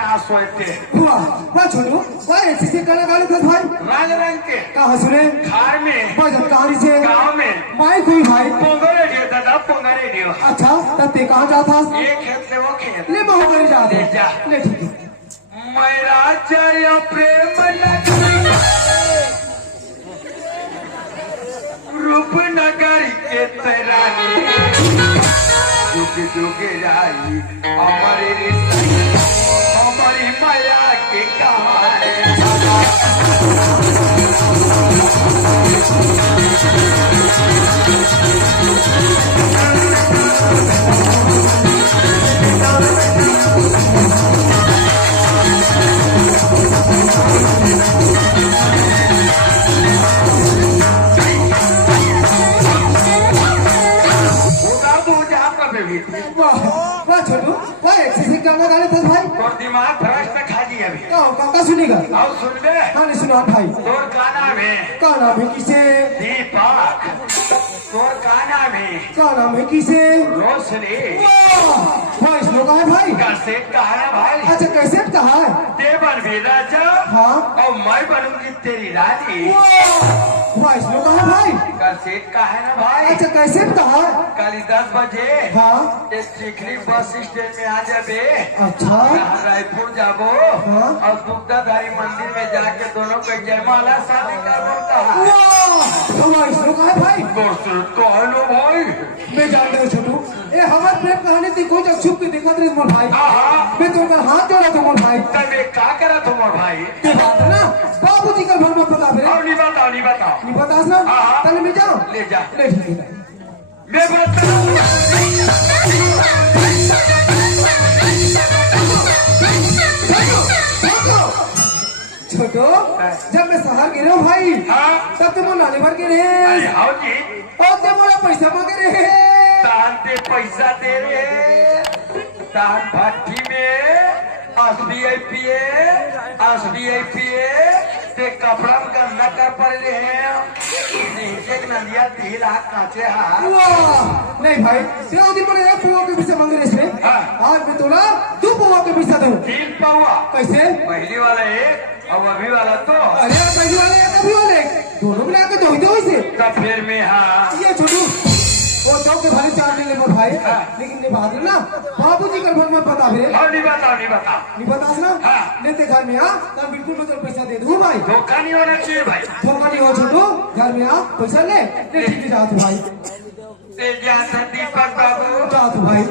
ना सोते वाह छोटू वाह ऐसे गाना गाने थे भाई रंग रंग के कहाँ सुने खार में भजन कहानी से गाँव में माई कोई भाई पोंगा रेडियो दादा पोंगा रेडियो। अच्छा तब ते कहाँ जाता ये खेत से वो खेत ले बहु करे जा ले जा ले ठीक है मेरा चर्या प्रेम लगी रूप नगर के तरानी जुग जुग राई हमारे हमारी माया के कहानी। वाह छोटू वाह ऐसे गाना गाने थे भाई और दिमाग भ्रष्ट खा दी अभी काका सुनेगा और सुन बे हाँ नहीं सुना भाई तोर का नाम है किसे दीपक तोर का नाम है किसे रोशनी वाह इस लोग है भाई कैसे कहा ना भाई अच्छा कैसे कहा है ते बन भी राजा हाँ और मैं बनूंगी तेरी रानी। वाह इस लोग है भाई कैसे कहा ना भाई अच्छा कैसे कहा कल 10 बजे हाँ इस चिखली बस स्टैंड में आ जाबे अच्छा रायपुर जाबो हाँ और दुग्धाधारी मंदिर में जाके दोनों को जयमाला शादी करना कहा। वाह इस लोग है भाई कहलो भाई मैं जानते हूँ छोटू ए हमारे प्रेम कहानी थी कोई जब छुप के देखा थे मोर भाई मैं तो हाथ जोड़ा था मोर भाई तब क्या करा तुम भाई ते बात है ना बाबूजी का घर में पता फिर नहीं बताओ नहीं बताओ नहीं बता ना तले में जाओ ले जा ले ठीक है मैं बताऊं छोटो जब मैं शहर गिरे हूँ भाई तब तुम नाले भर के रहे आओ जी और ते मोला पैसा मांगे रहे तान ते पैसा दे रहे तान भट्टी में SBI पिए ते कपड़ा में गंदा कर पड़ रहे हैं नीचे नदिया 3 लाख काचे नहीं भाई ते दिन पर एक पुआ के पैसा मांगे रहे आज मैं तोला 2 पुआ के पैसा दूं 3 पावा कैसे पहली वाला 1 और अभी वाला तो अरे पहली वाले या अभी वाले दोनों मिला के दो ही से तब फिर में हाँ ये छोटू वो दो के भाई 4 ले मोर भाई लेकिन ने बहादुर ना बाबूजी का घर में पता फिर नहीं बताओ ना लेते घर में आ तब बिल्कुल मैं तो पैसा दे दूं भाई धोखा नहीं होना चाहिए भाई धोखा नहीं हो छोटू घर में आ पैसा ले ठीक है जा तू भाई दीपक बाबू जा तू भाई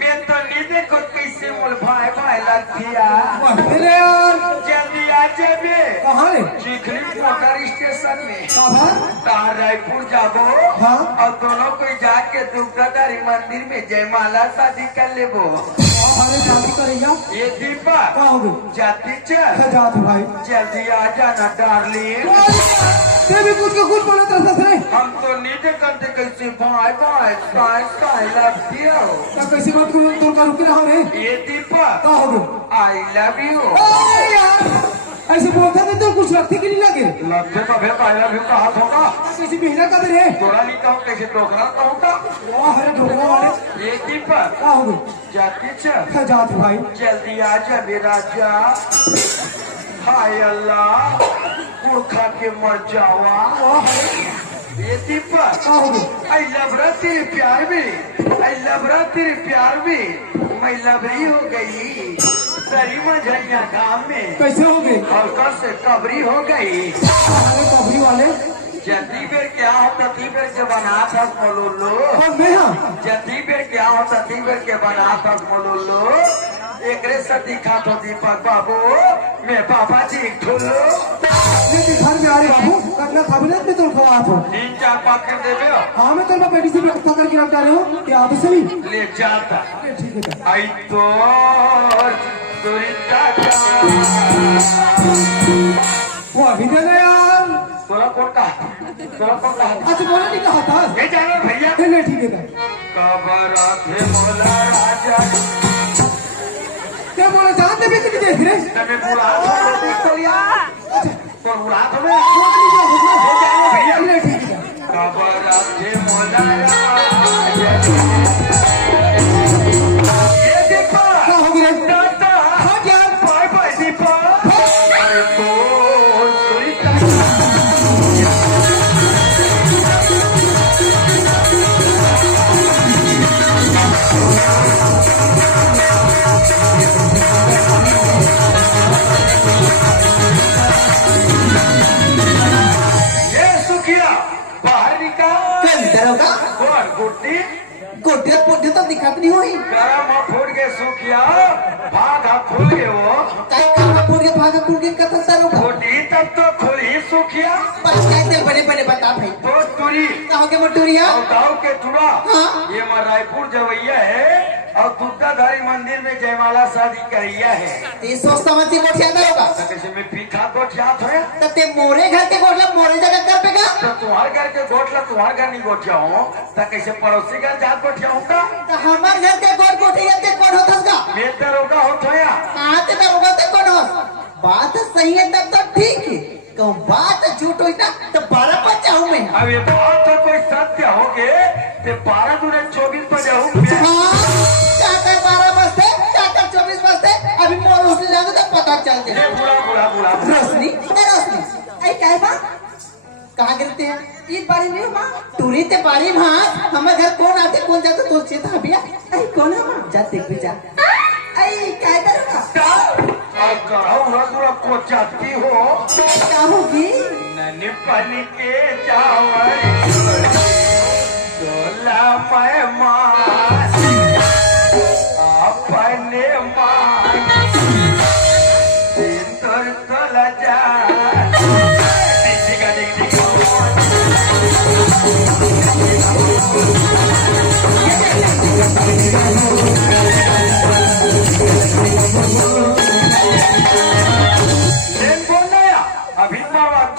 मैं तो नहीं देखो कैसे मोल भाई लगतिया अरे यार जल्दी आ जाबे कहाँ रे चिखली मोटर स्टेशन में कहाँ रायपुर जाबो हाँ और दोनों को जाके दुर्गाधारी मंदिर में जयमाला शादी कर लेबो हमारे शादी करेगा ये दीपक क्या हो गई जाती चल जा तू भाई जल्दी आ जाना डार्लिंग भी कुछ बोला तरफ से हम तो नीचे करते कैसे भाई लगती हो कैसी बात तुम का रुक रहा रे ये दीपक क्या हो गया आई लव यू यार ऐसे बोलता नहीं तो कुछ लगते कि नहीं लगे लगते तो फिर आई लव यू कहा होगा कैसी बिहना का रे तोड़ा नहीं कहूँ कैसे टोकरा कहूँगा वाह अरे ढोकरा वाले ये दीपक क्या हो गया जाती चल जा तू भाई जल्दी आ जा मेरा जा हाय अल्लाह पुरखा के मर जावा ये दीपक क्या हो गया आई लव रहा तेरे प्यार में आई लव रहा तेरे प्यार में मैं लवरी हो गई सरी मझरिया गाँव में कैसे हो गए हल्का से कबरी हो गई अरे कबरी वाले जल्दी बेर क्या हो तती बेर के बना था मोलो मैं हाँ जल्दी बेर क्या हो तती बेर के बना था मोलो एक सती खा तो दीपक बाबू मैं पापा जी ठुल्लो घर में आ रहे बाबू करना काबिलियत में तुम खवा हो 3-4 पाकर देवे हाँ मैं तेरे पेटी से पकड़ के रख जा रहे हो क्या आदत सही ले जाता ठीक है आई तो सुरिता वो अभी दे दे यार तोरा कौन कहा अच्छा बोला नहीं कहा था ये जानो भैया नहीं ठीक है कबर थे मोला राजा क्या बोला जानते भी नहीं देख रहे तबे बुरा तो लिया तो बुरा तो मैं भैया नहीं ठीक है कबर थे मोला राजा ये देखो क्या हो गया दादा हाँ क्या कहाँ का कुल की कथा दरोगा खोटी तब तो खुली सुखिया बस कैसे बड़े बड़े बता भाई तो तुरी कहाँ के मटूरिया और गाँव के तुरा हाँ। ये मैं रायपुर जवैया है और दुर्गाधारी मंदिर में जयमाला शादी करिया है। ते सोच समझ के गोठिया दरोगा तो कैसे में पीठा गोठियात है तो ते मोरे घर के गोठला मोरे जगह कर पेगा तो तुम्हारे घर के गोठला तुम्हारे घर नहीं गोठिया हूँ तो कैसे पड़ोसी घर जात गोठिया हूँ का तो हमार घर के गोठ गोठिया ते कौन होतस का मैं दरोगा हो तो या कहाँ ते दरोगा ते कौन होस बात सही है तब तो ठीक है कहूँ बात झूठ हुई ना तो 12 बच्चा हूँ मैं अब ये बात तो कोई सत्य हो गए तो 12 दूने 24 बजे हूँ हाँ चाकर 12 बजते चाकर 24 बजते अभी मोर उसने जाने तो पता चल जाए बुरा बुरा बुरा रोशनी ए रोशनी ऐ क्या है बात कहाँ गिरते हैं ईद बारी नहीं माँ टूरी ते बारी माँ हमारे घर कौन आते कौन जाते तो चेता भैया ऐ कौन है माँ जा देख भी जा ऐ क्या है दरोगा और कराओ रघुरा को चाहती हो क्या होगी ननी पन के जावर सोला मैं माँ अपने माँ सिंदूर तोला जा डिगा डिग डिग अभी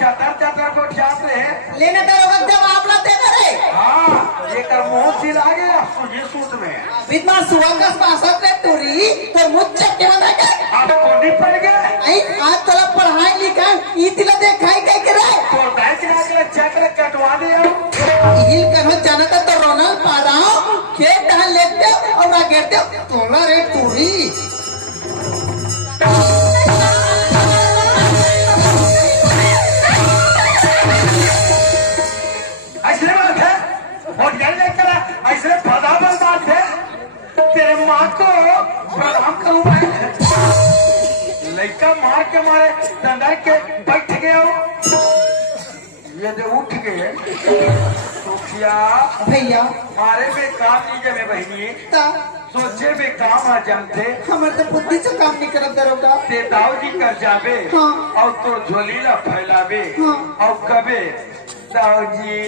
चतर चतर को छात्र है लेने दरोगा जब आप लाते करे हाँ एक मुंह सिला गया सुजी सूट में विद्मा सुवागस पासत ने टूरी तो मुझे क्या बना के आप कोडी पड़ गए ऐ आज तोला पढ़ाई लिखाई इतला देखाई के करे तो बैंक ना के चक्र कटवा दिया इल कनो जनता तो रोनल पादाओ खेत डाल लेते और आ गिरते तोला रे टूरी ऐसे बात है और ये लेकर ऐसे फदाबल बात है तेरे माँ को प्रणाम करूँ मैं लड़का मार के मारे डंडा के बैठ गया हूँ ये जो उठ गए सुखिया भैया मारे में काम नहीं जमे बहनी ता सोचे में काम आ जानते हमर तो बुद्धि से काम नहीं करत दरोगा ते दाऊ जी कर जाबे हाँ। और तोर झोली ला फैलाबे हाँ। और कबे दाऊ जी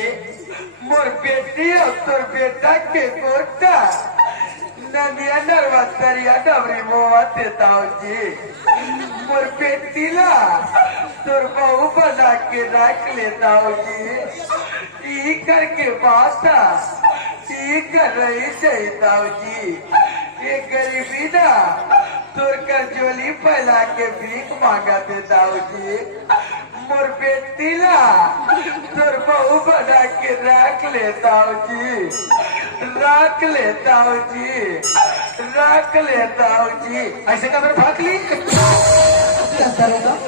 मोर बेटी और तोर बेटा के गोटा नदिया नरवतरिया डबरी मोवते दाऊ जी मोर बेटी ला तोर बहू बना के रख ले दाऊ जी ई करके बाता ई कर रही चाहिए दाऊ जी ये गरीबी ना तोर कर झोली फैला के भीख मांगा दे दाऊ जी मोर बेटी ला तोर बहू बना के रख ले दाऊ जी रख ले दाऊ जी रख ले दाऊ जी ऐसे का मेरे भाग ली दरोगा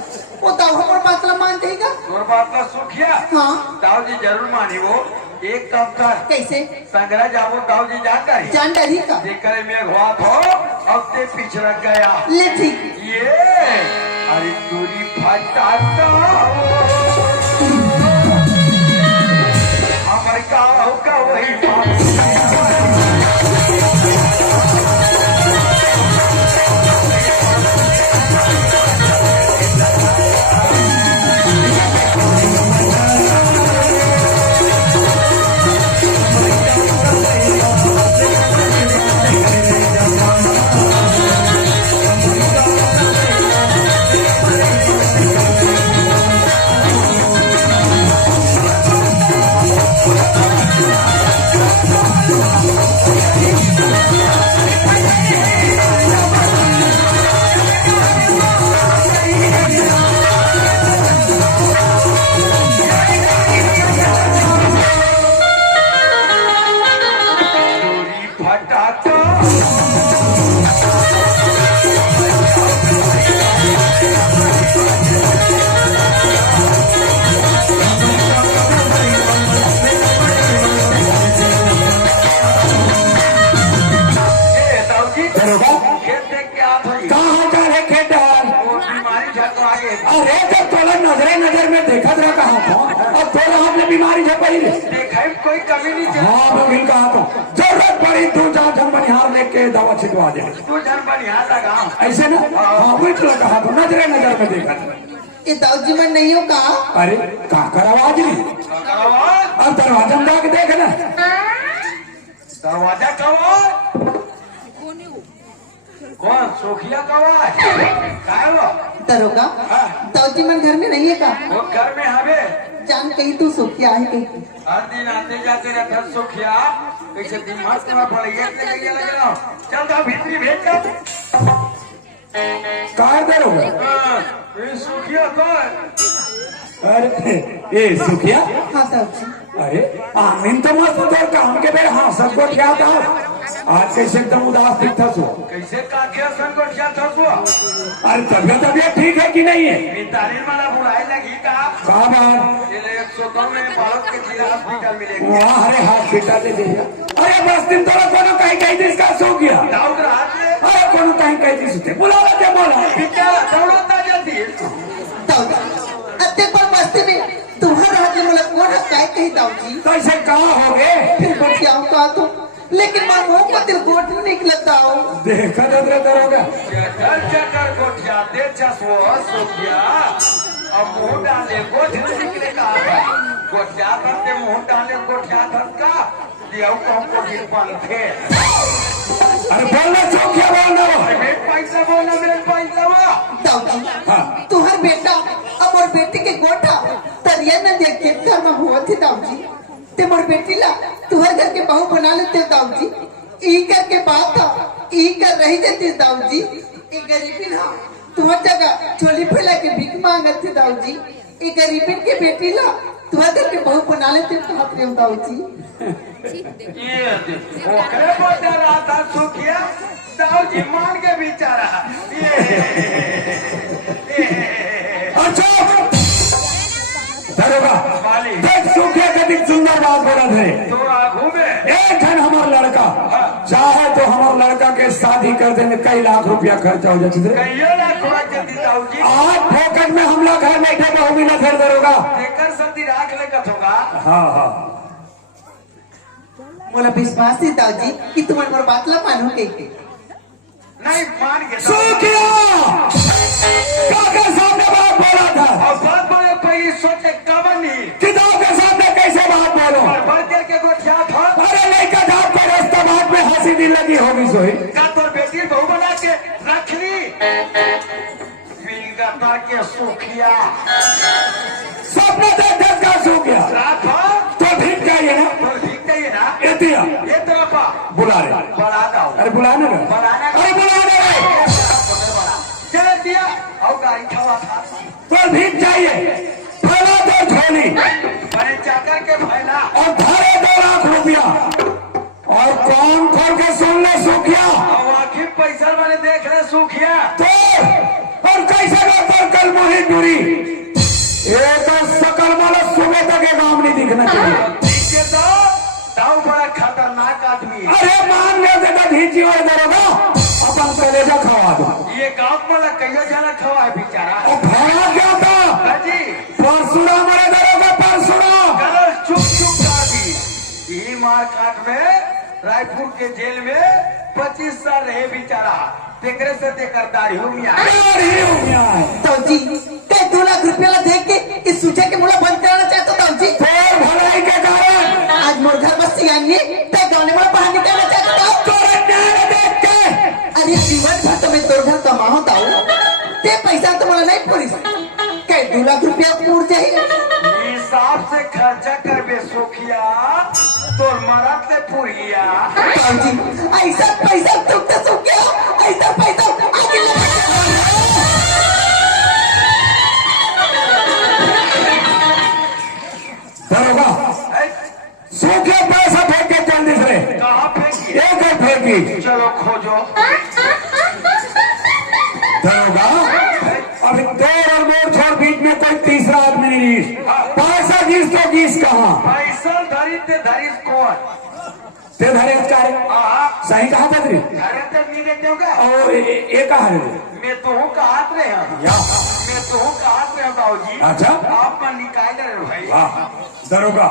वो दाऊ हमर बात ला मान जाएगा तोर बात ना सुखिया हाँ दाऊ जी जरूर मानी वो एक काम कर कैसे संग्रह जामो दाऊ जी जाता है जान डरी का देखकर में घुआत हो अब ते पिछड़ गया ले ठीक ये अरे दूरी फटाता हमारे गाँव का वही झटवा आगे अरे जब तोला नजरे नजर में देखा रहा कहा था और तोला हमने बीमारी झपड़ी रे देखा कोई कमी नहीं चल हाँ बगिल कहा था जरूरत पड़ी तू जा जन बनिहार लेके दवा छिटवा दे तू जन बढ़िया लगा ऐसे ना हाँ वो इसलिए कहा था नजरे नजर में देखा था ये दाऊजी मैं नहीं हूँ का अरे का कर आवाज नहीं अब दरवाजा में जाके देख ना दरवाजा कवा कौन सोखिया कवा काय वो दरोगा दाऊजी मैं घर में नहीं है का वो घर में हवे जान कहीं तू सुखिया है कहीं हर दिन आते जाते रहता सोखिया कैसे दिमाग करना पड़ेगा ये लग रहा चल जा भीतरी भेज कर कार दे रहो ये सोखिया कौन अरे ये सुखिया हाँ दाऊजी अरे आमीन तो मस्त तो काम के बेर हाँ सब को क्या था आज कैसे एकदम उदास दिखता सो कैसे काके सन को क्या था वो अरे तबियत ठीक है कि नहीं है मिताली वाला बुलाई लगी का कहाँ बाहर ये 102 में भारत के जिला हॉस्पिटल मिलेगा वहाँ हरे हॉस्पिटल ले जाइए अरे बस दिन तोड़ा कोनो कहीं कहीं दिन का सो गया दाऊद रात में अरे कोनो कहीं कहीं दिन सुते बुला लेते बोला पिता दौड़ता जाती दाऊजी अत्ते पर मस्ती में तुम्हारा हाथ में मतलब कौन है काय कहीं दाऊजी तो ऐसे कहाँ हो गए फिर बतियाऊं का तो लेकिन मैं मुंह को दिल गोट नहीं निकलता हूँ देखा जदरे दरोगा चटर चटर गोठिया दे चसो सोखिया अब मुंह डाले गोठ निकले का गोठिया करते मुंह डाले गोठिया धक्का दिया को गिर पंखे अरे बोलना सो क्या बोलना मेरे पैसा बोला मेरे पैसा वो दाऊजी तुम्हार बेटा अब और बेटी के गोटा तरिया न देख के घर में हुआ थे दाऊजी ते मोर बेटी ला तुहर घर के बहू बना लेते दाऊजी ई कर के बात था ई कर रही जाती दाऊजी ई गरीबी ना तुहर जगह झोली फैला के भीख मांगत थे दाऊजी ई गरीबी के बेटी ला तुहर घर के बहू बना लेते कहा प्रेम दाऊजी ये ओकरे बोल रहा था सुखिया दाऊजी मान के बेचारा अच्छा दरोगा वाली देख सुखिया कभी सुंदर बात बोला थे तो आगू में एक है हमारा लड़का चाहे तो हमारे लड़का के शादी कर देने कई लाख रुपया खर्चा हो जाते थे कहियो ना थोड़ा जल्दी दाऊजी आज फोकट में हम लोग घर बैठे तो भी ना फिर दरोगा देकर सर्दी राख ले कथोगा हाँ हाँ बोला विश्वास है दाऊजी कि तुम्हारे मोर बात ला मानो के नहीं मान के सुखिया काका सामने बात बोला था और बात बोले पहले सोचे कबनी किताब के सामने कैसे बात बोलो बर्गर के गोठिया था अरे नहीं का धाप पर रास्ता बात में हंसी दिल लगी होगी सोई का तोर बेटी बहू बना के रख ली विलगा के सुखिया सपना देख देख कर सो गया रात हो तो ठीक चाहिए ना तो ठीक चाहिए ना एतिया ये तरफ बुला रहे बढ़ा दो अरे बुलाने का बढ़ाना अरे बुलाने का चल दिया और गाड़ी खवा था तो ठीक चाहिए फैला दो झोली बड़े चाकर के भैला और भरे 2 लाख रुपया और कौन खोल के सुन ले सुखिया और आखिर पैसा मैंने देख रहे सुखिया तो और कैसे तो कल मोही दूरी ये तो सकल वाला सुबह तक के काम नहीं दिखना चाहिए ठीक है तो दाऊ बड़ा खतरनाक आदमी है अरे मान गया बेटा भीजी और दरोगा अपन कलेजा खवा दो ये गांव वाला कहियो जाना खवा है बेचारा और भरा क्या था जी परसुरा मरे दरोगा परसुरा कलर चुप चुप कर दी यही मार काट में रायपुर के जेल में 25 साल रहे बेचारा तेकरे से देकर दाढ़ी दाऊजी ते 2 लाख रुपया ला देख के इस सूचे के मुला बंद कराना चाहता दाऊजी भलाई के कारण आज मोर घर बस आएंगे ते गाने में बाहर निकालना चाहता हूँ तोरे न्याय देख के अरे जीवन भर तो मैं तोर घर कमाओ दाऊ ते पैसा तो मला नहीं पूरी के 2 लाख रुपया पूर चाहिए हिसाब से खर्चा कर बे सोखिया तो मरद से पुरिया दाऊजी ऐसा पैसा तुम तो सो क्या ऐसा पैसा आगे दरोगा सूखे पैसा फेंक के चल दिख रहे कहाँ फेंकी एक और फेंकी चलो खोजो दरोगा अभी 2 और मोड़ छोड़ बीच में कोई तीसरा आदमी नहीं रीस पैसा गीस तो गीस कहाँ पैसा धरी ते धरी कौन ते धरे कार्य सही कहा था तेरी धरे ते नहीं देते होगा और एक कहा है मैं तो हूँ कहा रहे हैं या मैं तो कहा से ताऊ जी अच्छा आप मन निकाल रहे हो भाई हाँ दरोगा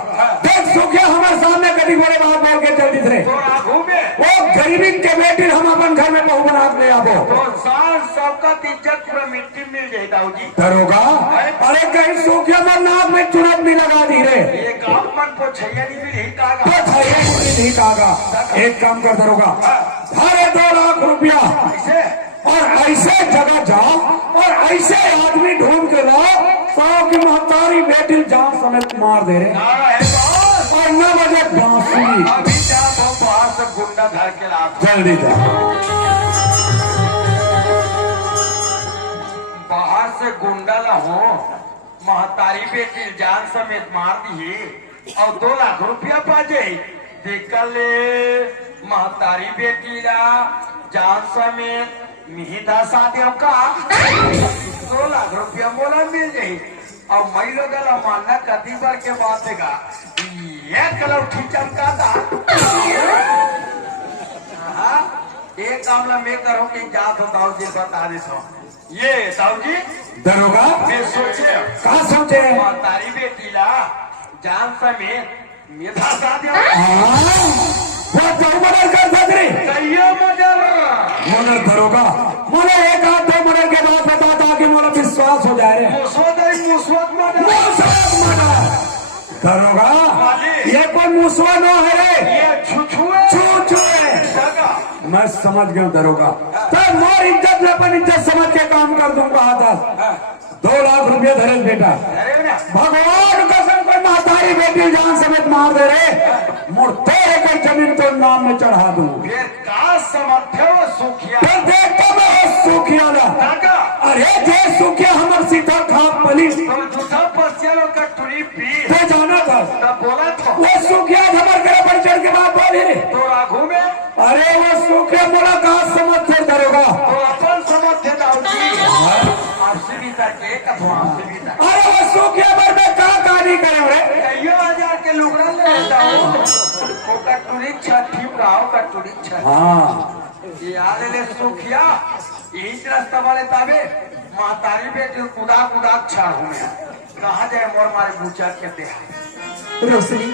देख सुखिया हमारे सामने कभी बड़े बात बोल के चल दिख रहे तो आगू में वो गरीबी के बेटी हम अपन घर में बहू बना ले आबो तो साल सबका इज्जत पूरा मिट्टी मिल जाए ताऊ जी दरोगा अरे कहीं सुखिया में नाक में चुनट भी लगा दी रे ये गाँव मन को छैया नहीं मिली कागा तो छैया नहीं कागा एक काम कर दरोगा अरे 2 लाख रुपया ऐसे और ऐसे जगह जाओ और ऐसे आदमी ढूंढ के लाओ 100 की महतारी बेटी जान समेत मार दे रहे नारा है बॉस और 9 बजे बांसुरी अभी क्या वो बाहर से गुंडा धर के ला जल्दी जा बाहर से गुंडा ला हो महतारी बेटी जान समेत मार दी और 2 लाख रुपया पा जाये देख ले महतारी बेटी ला जान समेत मिहिदा साथ का 2 लाख रुपया मोला मिल जाये और मैं लोग मानना कति बार के बात है ये कलौठी चमका था एक कामला मैं करूँ कि जात हो ताऊ जी बता देता हूँ ये ताऊ जी दरोगा मैं सोचे कहा सोचे तारी बेटी ला जान समेत मेधा साथ मर्डर कर सकते कहियो मर्डर मर्डर दरोगा मोला एक हाथ दो मर्डर के बाद बता ताकि मोला विश्वास हो जाए रे मुस्वत मर्डर दरोगा ये कोई मुसवा न है रे ये छुछुए है मैं समझ गया दरोगा तो मोर इज्जत में अपन इज्जत समझ के काम कर दूंगा था 2 लाख रुपया धरे बेटा अरे ना भगवान कसम कोई महतारी बेटी जान समेत मार दे रे मोर 2 एकड़ जमीन तो नाम में चढ़ा दूं फिर का समर्थ्य वो सुखिया फिर देख तो मैं सुखिया ला काका अरे जे सुखिया हमर सीता खा पली तो दूसरा पश्चिम का टुरी पी तो जाना था तब बोला तो वो सुखिया हमर घर पर चढ़ के बात बोली रे तो आगू में अरे वो सुखिया मुलाकात समझते दरोगा तो अपन समर्थ्य दाऊजी आपसे भी करके कथो आपसे भी तक अरे वो सुखिया भर में कहानी करे रे कईयो हजार के लुगड़ा ले आता हूँ वो कटुरी छठी गाँव कटुरी छठी हाँ याद ले सुखिया यही रास्ता वाले ताबे मातारी बेटी कुदा कुदा छाड़ हुए कहाँ जाए मोर मारे बूचा कहते हैं रोशनी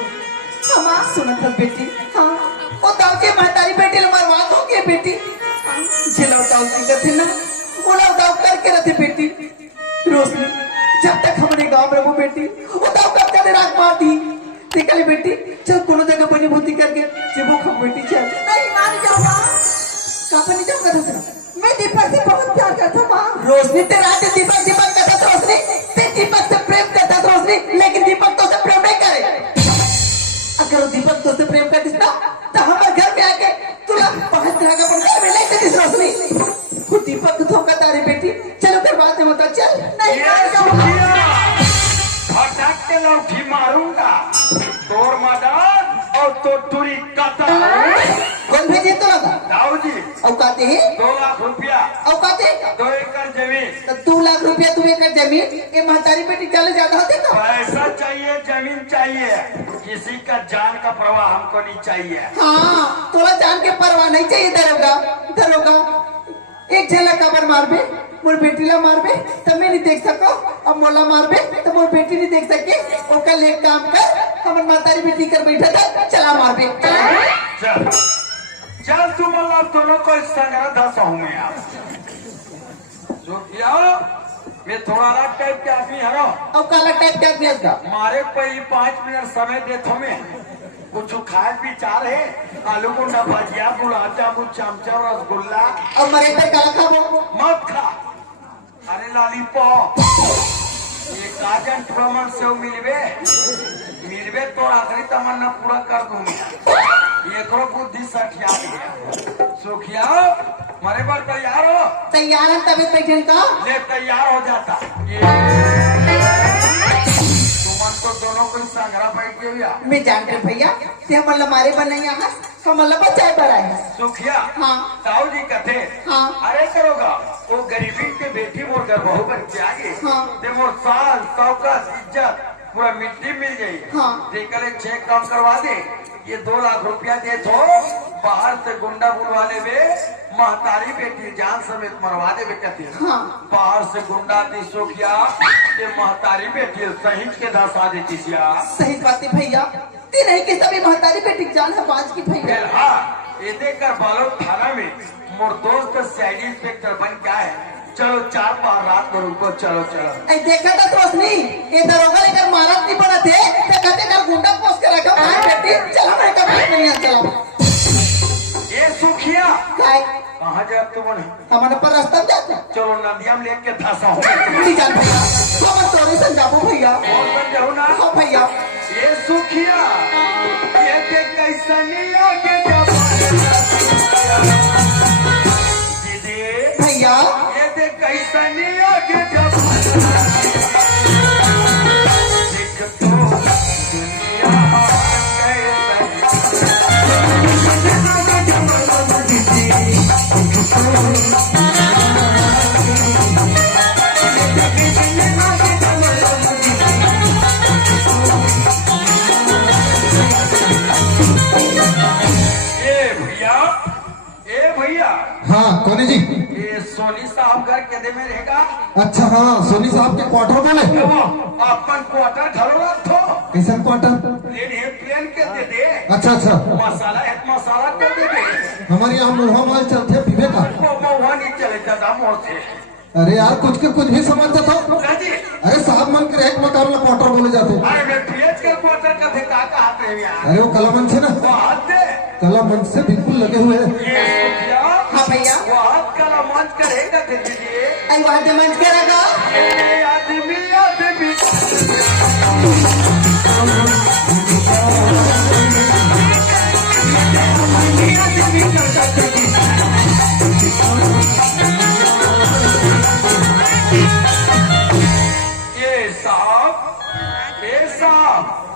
हमार सुनत है बेटी हाँ वो दाव के महतारी बेटी मरवा दो के बेटी जिला दाव की करते ना बोला दाव करके रहते बेटी रोशनी जब तक हमारे गांव में वो बेटी वो दाव कब जाने राख मार दी निकली बेटी चल कोनो जगह बनी भूती करके जब वो खब बेटी चल नहीं मान जाओ माँ कहाँ नहीं जाऊँ कथा सुना मैं दीपक से बहुत प्यार करता माँ रोशनी तेरा दीपक दीपक करता तो रोशनी ते दीपक से प्रेम करता तो रोशनी लेकिन दीपक तो से प्रेम नहीं करे अगर दीपक तो से प्रेम करती ना तो हमारे घर में आके तुला पांच तरह का घर में लेके दिस रोशनी खुद दीपक को धोखा तारी बेटी चलो कर बात में मत चल नहीं ये मान जाओ माँ सुखिया फटक के लौठी मारूंगा तोर मदद और तो टूरी कता कौन भेजे तो लगा दाऊ जी औकाते हैं 2 लाख रुपया औकाते 2 एकड़ जमीन तो 2 लाख रुपया तुम्हें कर जमीन ये महतारी बेटी चले ज्यादा होते ना पैसा चाहिए जमीन चाहिए किसी का जान का प्रवाह हमको नहीं चाहिए हाँ थोड़ा जान के परवाह नहीं चाहिए दरोगा दरोगा एक झलक कबर मारबे मोर बेटी ला मारबे तब मैं नहीं देख सको अब मोला मारबे तो मोर बेटी नहीं देख सके ओकर ले काम कर हमर मातारी बेटी कर बैठा था चला मारबे चल चल तुम अल्लाह दोनों को संग्रह दस होंगे आप सुखिया मैं थोड़ा अलग टाइप के आदमी हरो अब काला टाइप क्या दिया इसका मारे पहले 5 मिनट समय देते मैं कुछ खाए विचार है आलू गुंडा भजिया गुलाब जामुन चमचा रसगुल्ला अब मरे पे काला खाबो मत खा अरे लॉलीपॉप ये काजन प्रमाण से मिलवे तो आखिरी तमन्ना पूरा कर दूंगी ये करो बुद्धि सठिया गया सुखिया मरे पर तैयार हो तैयार है तबियत बैठन का ले तैयार हो जाता ये तुमन तो दोनों को संग्रह बैठ गया मैं जानते भैया ते हमला मारे बन नहीं यहाँ हमला बचाए पर आए सुखिया हाँ ताऊ जी कथे हाँ अरे करोगा वो गरीबी के बेटी मोर घर बहू बन के आगे हाँ। ते मोर साल सौकस इज्जत पूरा मिट्टी मिल जाये। हाँ। देकर एक चेक काम करवा दे, ये 2 लाख रुपया दे तो बाहर से गुंडा बुलवा ले बे, महतारी बेटी जान समेत मरवा दे बे कहते हैं। हाँ। बाहर से गुंडा दी सोखिया ये महतारी बेटी सही के धसा देती क्या? सही बात है भैया, ती नहीं कि सभी महतारी बेटी जान है बाज की भैया। फिर हाँ, ये देखकर बालोद थाना में मोर दोस्त सीआईडी इंस्पेक्टर बन क्या है। चलो 4-5 रात में रुको, चलो चलो। ऐ देखा था दोस्त नहीं, ये दरोगा लेकर महाराज नहीं बना थे, तो कहते कर गुंडा पोस के रखा भाई बेटी, चलो मैं कभी नहीं आ चलो। ये सुखिया काय कहाँ जाए तुम? हमारे पर रास्ता में जाते हैं। चलो नदिया में लेके धसा हो नहीं जान भैया, तो मैं तोरे से जाबो भैया। और बन जाओ ना। हाँ भैया। ये सुखिया ये के कैसा नहीं आगे जब दीदी भैया ये के कैसा नहीं आगे जब देख तो दुनिया हाँ कौन जी? ये सोनी साहब घर के दे में रहेगा। अच्छा हाँ, सोनी साहब के क्वार्टर बोले। अपन क्वार्टर घरो रखो। कैसा क्वार्टर? प्लेन के दे दे। अच्छा अच्छा, मसाला के दे दे। हमारे यहाँ मुहा माल चलते पीवे का। वो नहीं चलेगा दामों से। अरे यार कुछ के कुछ भी समझ जाता। जी अरे साहब मन के एक मकान में क्वार्टर बोले जाते। अरे मैं पीएच के क्वार्टर का थे का हाथ है यार। अरे वो कला मंच है ना, वो हाथ दे। कला मंच से बिल्कुल लगे हुए हैं। ये सुखिया हाँ भैया। वो हाथ कला मंच करेगा दीजिए। आई वहाँ से मंच करेगा। आदमी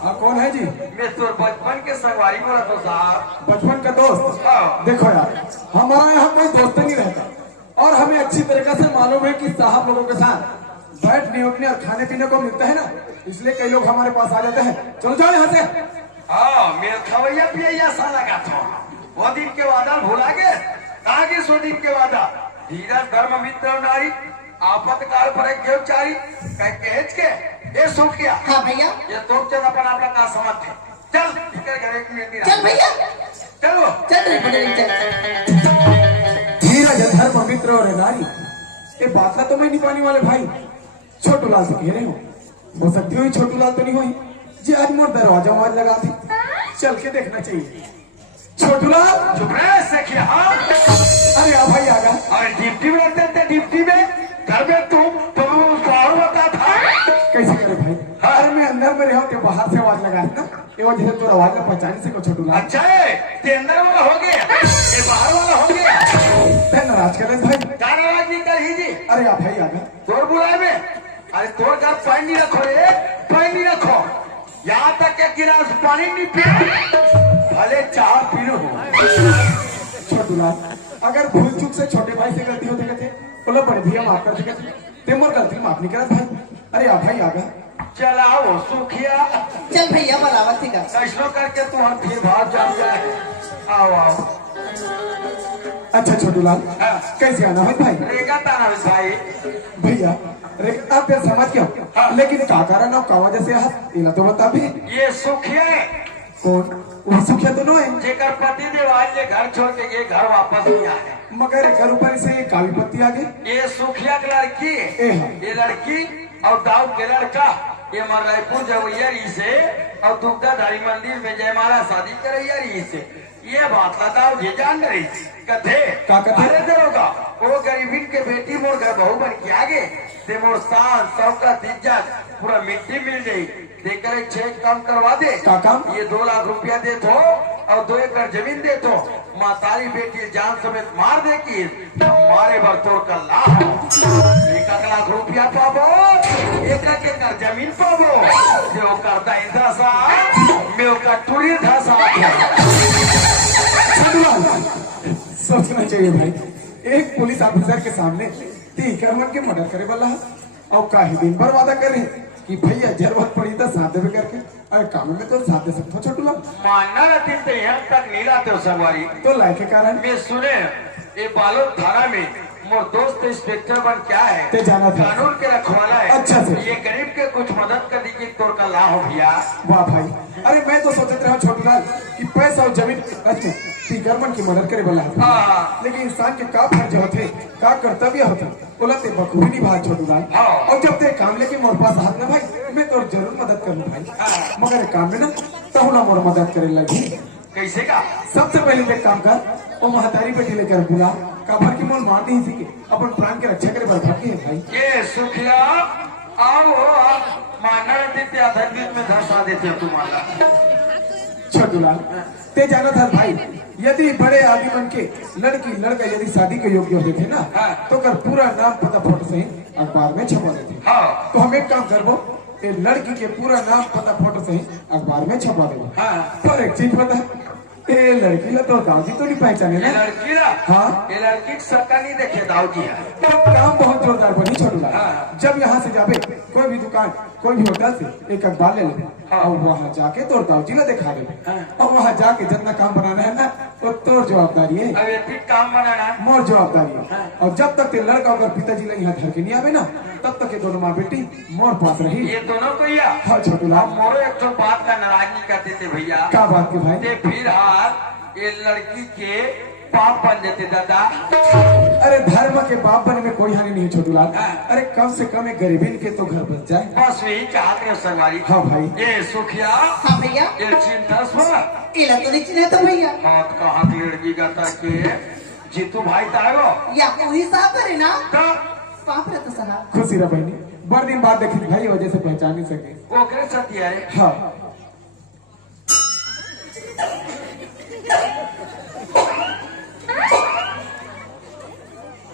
हाँ कौन है जी? मैं तो बचपन के संगवारी बोला तो साहब। बचपन का दोस्त? हाँ। देखो यार, हमारा यहाँ कोई दोस्त नहीं रहता और हमें अच्छी तरीके से मालूम है कि साहब लोगों के साथ बैठने उठने और खाने पीने को मिलता है ना, इसलिए कई लोग हमारे पास आ जाते हैं। चलो जाओ यहाँ से। हाँ मेरे खवैया पिया सा लगा था। वो दिन के वादा भुला गए। कहा कि सो दिन के वादा धीरज धर्म मित्र नारी आपातकाल पर घेवचारी कहेज के ये सूख गया। हाँ भैया। ये तो चल अपन अपना का समझ थे। चल घर एक मिनट चल भैया चलो चल रे बड़े चल। धीरज धर्म मित्र और नारी, ये बात तो मैं नहीं पाने वाले भाई। छोटू लाल से कह रहे हो सकती हुई छोटू लाल तो नहीं हुई जी आज मोर दरवाजा आवाज लगा थी। चल के देखना चाहिए। छोटू लाल चुप रहे सखिया। हाँ अरे आ भाई आ गया। और डिप्टी में रखते थे। डिप्टी में घर में तुम और बता था कैसे करे भाई? अरे मैं अंदर में रहा हूँ, बाहर से आवाज लगा ना, ये वजह से तो आवाज में पहचान से को छोटू लाल। अच्छा है ते अंदर वाला हो गया, ये बाहर वाला हो गया। ते नाराज कर रहे भाई। क्या नाराज नहीं कर ही जी? अरे आ भाई आ गया। तोर बुलाए में अरे तोर घर पानी नहीं रखो रे, पानी नहीं रखो। यहाँ तक के गिलास पानी नहीं पी भले चाह पी लो। छोटू लाल अगर भूल चूक से छोटे भाई से गलती होते कहते बोलो बड़े भैया माफ कर देते, ते मोर गलती माफ नहीं करत भाई। अरे आ भाई आ गया। चलाओ सुखिया। चल भैया बराबर ठीक है। कैसो करके तू हम फिर भाग जाए। आओ आओ। अच्छा छोटू लाल कैसे आना है भाई? रेगा ताना भाई भैया रेखा आप समझ क्यों, लेकिन का कारण हो का वजह से हाथ इला तो बता भी। ये सुखिया है। कौन? वो सुखिया तो नो है जेकर पति देव आज ये घर छोड़ के घर वापस नहीं आए, मगर घर ऊपर से ये काली पत्ती आ गई। ये सुखिया की लड़की, ये लड़की और दाऊ के लड़का ये मरायपुर जवैया से और दुग्धाधारी मंदिर में जयमाला शादी करैया से। ये बात दाऊ जी जान रही कथे का कथे? अरे दरोगा वो गरीबी के बेटी मोर घर बहू बन के आगे ते मोर शान शौकत इज्जत पूरा मिट्टी मिल गई। देकर एक चेक काम करवा दे। का काम? ये 2 लाख रुपया दे तो और 2 एकड़ जमीन दे तो माँ तारी बेटी जान समेत मार दे की मारे भर तोड़ कर ला 1 लाख रुपया पाबो, 1 एकड़ जमीन पाबो। जो करता इंद्रा सा मैं का टूरी धसा। सोचना चाहिए भाई, एक पुलिस ऑफिसर के सामने 30 मन के मर्डर करे वाला है। और काहे दिन भर वादा कर रही कि भैया जरूरत पड़ी तो साथ में करके अरे काम में तो साथ दे सकता छोटू लाल मानना रहती तो यहाँ तक नहीं लाते हो सवारी। तो लाए के कारण मैं सुने ये बालोद थाना में मोर दोस्त इंस्पेक्टर बन क्या है ते जाना था। कानून के रखवाला है। अच्छा से। ये गरीब के कुछ मदद कर दीजिए तोड़ का लाभ हो भैया। वाह भाई अरे मैं तो सोचते रहा छोटू लाल कि पैसा और जमीन के गवर्नमेंट की मदद करे वाला है हाँ। लेकिन इंसान के का फर्ज होते का कर्तव्य होते बोला ते बखूबी निभा छोटू लाल हाँ। और जब ते काम लेके मोर पास हाथ ना भाई मैं तो जरूर मदद करूँ भाई मगर ये काम में ना तो ना मोर मदद करे लगी कैसे का सबसे पहले तो एक काम कर वो महतारी पे लेकर बुला काबर की मोल मार दी के अपन प्राण के रक्षा करे बरखा है भाई ये सुखिया आओ मानना रहती थे आधा दिन में धसा देते हो तुम्हारा। छोटूलाल ते जाना था भाई यदि बड़े आदमी बन के लड़की लड़का यदि शादी के योग्य होते थे ना हाँ। तो कर पूरा नाम पता फोटो सहित अखबार में छपा देते हाँ। तो हम एक काम करबो ये लड़की के पूरा नाम पता फोटो सहित अखबार में छपा देबो हाँ। पर एक चीज पता ये लड़की ला तो दाऊजी तो नहीं पहचाने ये ना लड़की ना हाँ। ये लड़की की शक्ल नहीं देखे दाऊजी है। तो काम बहुत जोरदार बनी छोटूलाल हाँ। जब यहाँ से जाबे कोई भी दुकान कोई भी होटल से एक अखबार ले ले हाँ। और वहाँ जाके तोर दाऊजी ला दिखा दे हाँ। और वहाँ जाके जितना काम बनाना है ना वो तोर जवाबदारी है अब ये काम बनाना मोर जवाबदारी है हाँ। और जब तक ते लड़का और पिताजी ला यहाँ घर के नहीं आवे ना तब तक ये दोनों माँ बेटी मोर पास रही ये दोनों को या हाँ छोटूलाल मोरो एक तो बात का नाराजगी करते थे भैया। क्या बात की भाई ते फिर हाथ ये लड़की के पाप बन जाते दादा। अरे धर्म के बाप बनने में कोई हानि नहीं है छोटूलाल हाँ। अरे कम से कम एक गरीबी के तो घर बच जाए बस यही चाहते हैं सवारी। हाँ भाई ये सुखिया हाँ भैया ये चिंता स्वा इला तो नहीं चिन्ह तो भैया हाथ का हाथ लड़की का ताकि जीतू भाई तारो या पूरी साहब करे ना तो पाप रहता साहब खुशी रह बहनी बड़ दिन बाद देखी भाई वजह से पहचान नहीं सके वो करे सत्य है। हाँ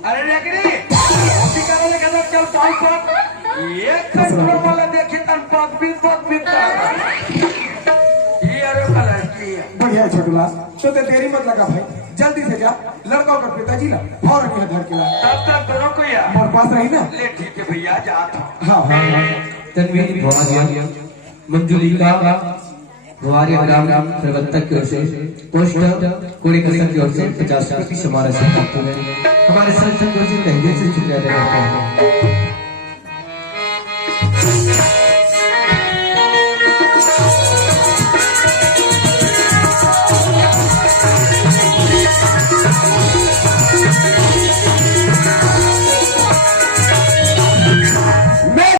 अरे लकड़ी उसी का वाले कहता चल पाँच पाँच ये कंट्रोल वाला देखे तन पाँच बीस ये अरे कलर की है। बढ़िया है छोटूलाल तो ते देरी मत लगा भाई जल्दी से जा लड़का का पिताजी ला और नहीं घर के ला तब तक दोनों को या मोर पास रही ना ले ठीक है भैया जाता हूँ। हाँ हाँ तनवीर भवानिया मंजूरी का भवानी ग्राम प्रबंधक की ओर से पोस्ट कोड़ी कसर की ओर से 50 की समारोह से प्राप्त हुए हमारे संस्थान की ओर से तहदील से शुक्रिया अदा करते हैं।